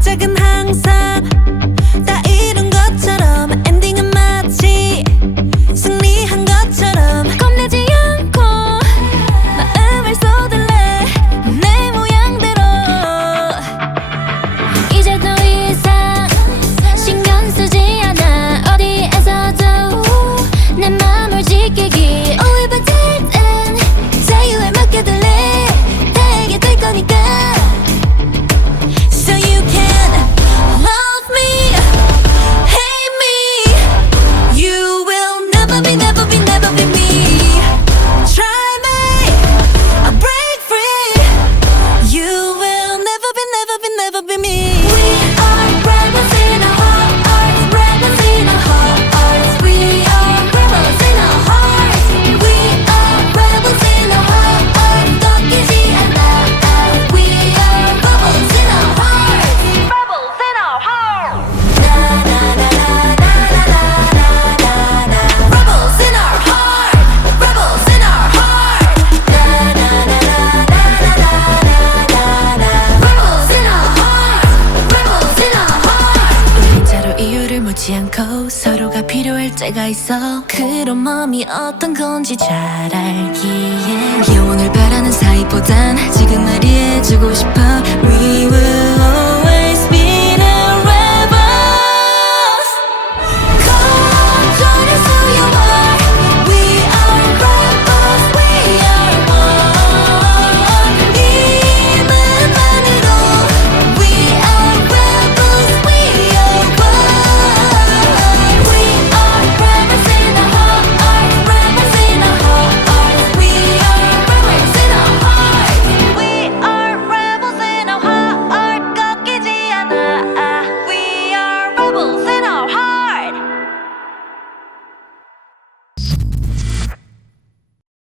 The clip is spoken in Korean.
시작은 항상 놓지 않고 서로가 필요할 때가 있어. 그런 마음이 어떤 건지 잘 알기에. 영원을 바라는 사이보단 지금 말이해주고 싶어.